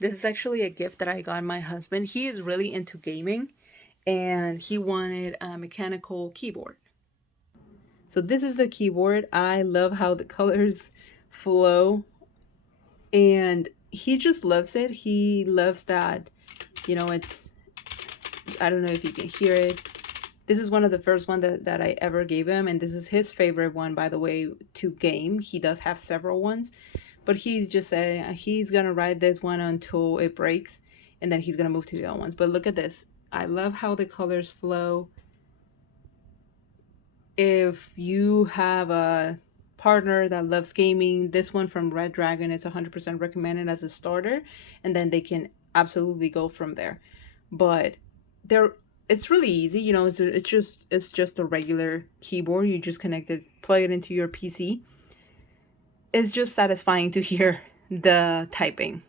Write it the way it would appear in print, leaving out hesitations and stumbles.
This is actually a gift that I got my husband. He is really into gaming and he wanted a mechanical keyboard. So this is the keyboard. I love how the colors flow and he just loves it. He loves that, it's, I don't know if you can hear it. This is one of the first one that I ever gave him, and this is his favorite one, by the way, to game. He does have several ones, but he's just saying he's gonna ride this one until it breaks, and then he's gonna move to the other ones. But look at this. I love how the colors flow. If you have a partner that loves gaming, this one from Redragon, it's 100% recommended as a starter, and then they can absolutely go from there. But there, it's really easy. It's just a regular keyboard. You just connect it, plug it into your PC. It's just satisfying to hear the typing.